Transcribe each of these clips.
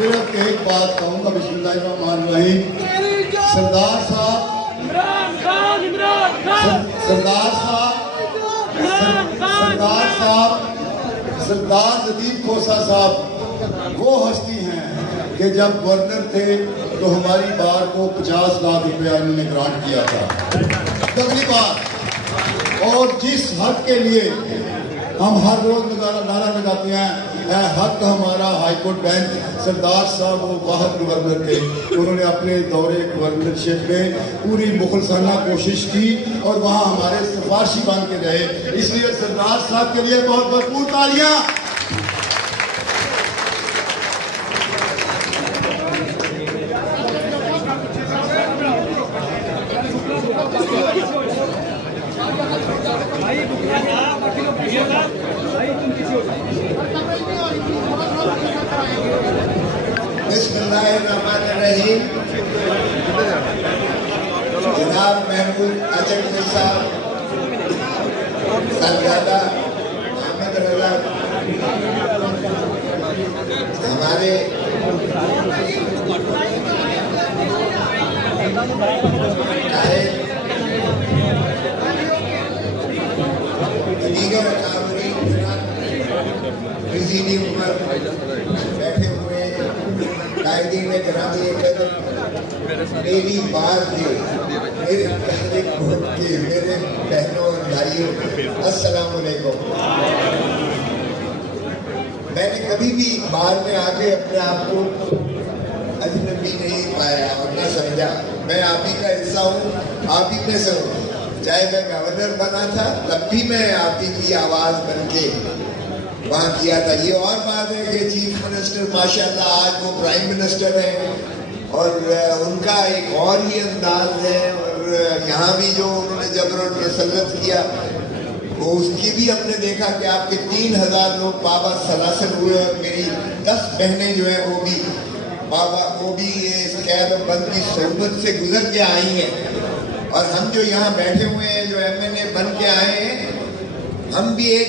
صرف ایک بات کہوں گا، بسم اللہ الرحمن الرحیم. سردار صاحب سردار لطیف کھوسہ صاحب وہ ہستی ہیں کہ جب گورنر تھے تو ہماری بار کو 50 لاکھ روپیہ انہوں نے گرانٹ کیا تھا. دوسری بات، اور جس حق کے لیے ہم ہر روز نعرہ لگاتے ہیں، اے حق ہمارا، ہائی کورٹ بینچ، سردار صاحب وہ واحد گورنر تھے، انہوں نے اپنے دورے گورنرشپ میں پوری مخلصانہ کوشش کی اور وہاں ہمارے سفارشی بن کے رہے. اس لیے سردار صاحب کے لیے بہت بھرپور تالیاں. بسم اللہ الرحمن الرحیم. جناب محمود اجنبی صاحب، صاحبزادہ احمد رضا، ہمارے دیگر اکابرین پریزیڈیم پر بیٹھے ہوئے قائدین گرامی قدر، میری بات کے میرے کہنے کو کہ میرے بہنوں اور بھائیوں، السلام علیکم. میں نے کبھی بھی باہر میں آ کے اپنے آپ کو اجنبی نہیں پایا اور نہ سمجھا. میں آپ ہی کا حصہ ہوں، آپ ہی میں سے ہوں. چاہے میں گورنر بنا تھا تب بھی میں آپ ہی کی آواز بن کے وہاں کیا تھا. یہ اور بات ہے کہ چیف منسٹر ماشاءاللہ آج وہ پرائم منسٹر ہیں اور ان کا ایک اور ہی انداز ہے، اور یہاں بھی جو انہوں نے جبر و تسلط کیا وہ اس کی بھی ہم نے دیکھا کہ آپ کے 3000 لوگ بابا سلاسل ہوئے اور میری 10 بہنیں جو ہیں وہ بھی بابا وہ بھی اس قید و بند کی صحبت سے گزر کے آئی ہیں. اور ہم جو یہاں بیٹھے ہوئے ہیں جو MNA بن کے آئے ہیں، ہم بھی ایک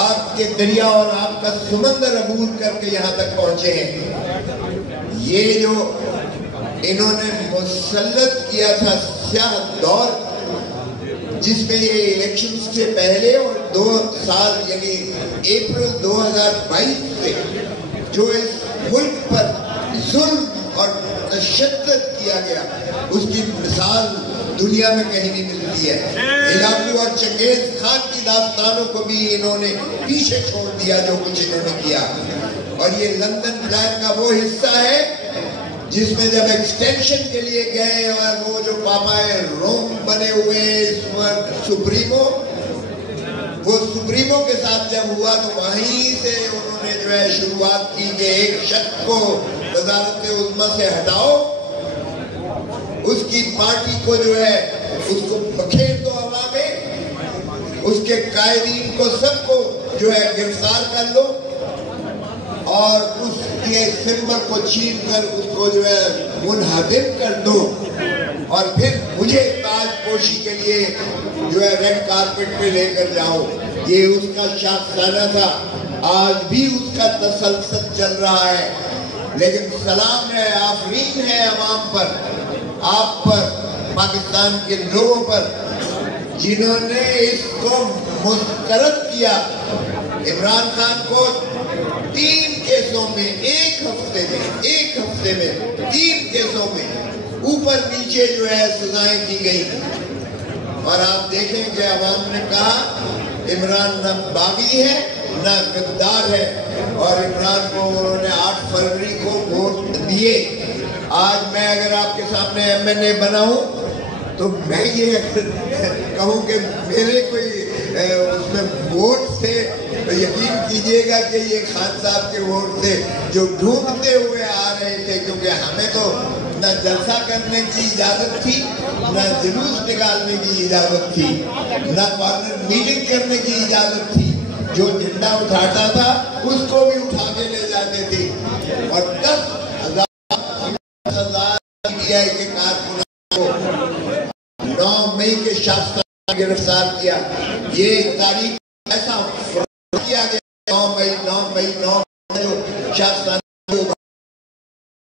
آپ کے دریا اور آپ کا سمندر عبور کر کے یہاں تک پہنچے ہیں. یہ جو انہوں نے مسلط کیا تھا سیاہ دور، جس میں یہ الیکشن سے پہلے اور 2 سال یعنی اپریل 2022 سے جو اس ملک پر ظلم اور تشدد کیا گیا، اس کی مثال دنیا میں کہیں نہیں ملتی ہے. ہلاکو اور چنگیز خان کی داستانوں کو بھی انہوں نے پیچھے چھوڑ دیا جو کچھ انہوں نے کیا. اور یہ لندن پلان کا وہ حصہ ہے جس میں جب ایکسٹینشن کے لیے گئے اور وہ جو پاپائے روم بنے ہوئے اس وقت سپریمو، وہ سپریمو کے ساتھ جب ہوا تو وہیں سے انہوں نے جو ہے شروعات کی کہ ایک شخص کو وزارت عظمیٰ سے ہٹاؤ، اس کی پارٹی کو جو ہے اس کو بکھیر دو ہوا میں، اس کے قائدین کو سب کو جو ہے گرفتار کر لو اور اس کے سمبل کو چھین کر اس کو جو ہے منہدم کر دو، اور پھر مجھے تاج پوشی کے لیے جو ہے ریڈ کارپٹ پہ لے کر جاؤ. یہ اس کا شاخسانہ تھا. آج بھی اس کا تسلسل چل رہا ہے. لیکن سلام ہے، آفرین ہے عوام پر، آپ پر، پاکستان کے لوگوں پر، جنہوں نے اس کو مسترد کیا. عمران خان کو 3 کیسوں میں ایک ہفتے میں 3 کیسوں میں اوپر نیچے جو ہے سزائیں کی گئی. اور آپ دیکھیں کہ عوام نے کہا عمران نہ باغی ہے نہ غدار ہے، اور عمران کو انہوں نے 8 فروری کو ووٹ دیے. آج میں اگر آپ کے سامنے MNA بنا ہوں تو میں یہ کہوں کہ میرے کوئی اس میں ووٹ تھے تو یقین کیجئے گا کہ یہ خان صاحب کے ووٹ تھے جو ڈھونڈتے ہوئے آ رہے تھے، کیونکہ ہمیں تو نہ جلسہ کرنے کی اجازت تھی، نہ جلوس نکالنے کی اجازت تھی، نہ کارنر میٹنگ کرنے کی اجازت تھی. جو جھنڈا اٹھاتا تھا اس کو بھی اٹھا کے لے جاتے تھے. اور 10,000 کے کارکنوں کو 9 مئی کے شاستان گرفتار کیا. یہ تاریخ ایسا کیا گیا 9 مئی جو شاستان